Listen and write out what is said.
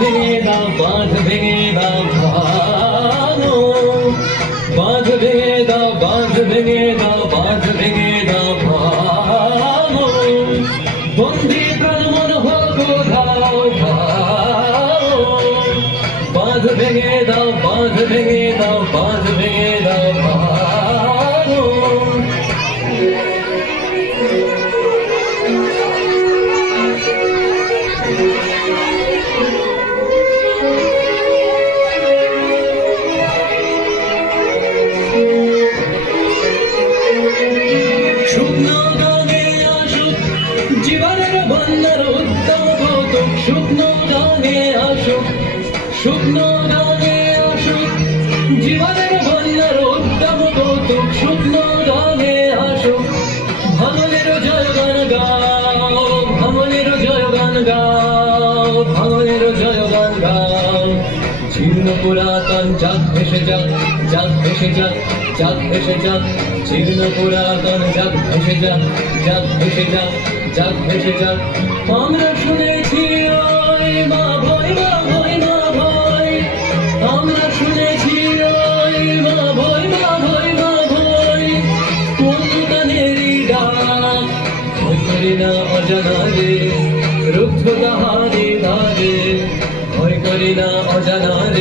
ভেঙে দাও, বাঁধ ভেঙে দাও, ভাঙো। বাঁধ ভেঙে দাও, বাঁধ ভেঙে দাও, বাঁধ ভেঙে দাও, ভাঙো। বন্দী প্রাণ মন হোক উধাও, ভাঙো। বাঁধ ভেঙে দাও, বাঁধ ভেঙে দাও, বাঁধ ভেঙে দাও, ভাঙো। শুকনো গানে আসুক জীবনের বন্যার উদ্যম কৌতুক, শুকনো গানে আসুক, শুকনো গানে আসুক জীবনের বন্যার উদ্যম কৌতুক, শুকনো গানে আসুক। ভাঙনের জয়গান গাও, ভাঙনের জয়গান গাও, ভাঙনের জয়গান গাও। জীর্ণ পুরাতন যাক ভেসে যাক, যাক ভেসে যাক, যাক ভেসে যাক। জীর্ণ পুরাতন যাক ভেসে যাক, যাক ভেসে যাক, যাক ভেসে যাক। আমরা শুনেছি ওই মা ভয়, মা ভয়, মা ভয়। আমরা শুনেছি ওই মা ভয়, মা ভয়, মা ভয়। কোন গানেরই ডাক ভয় করি না অজানারে, রুদ্ধ তাহারে ধারে ভয় করি না অজানারে।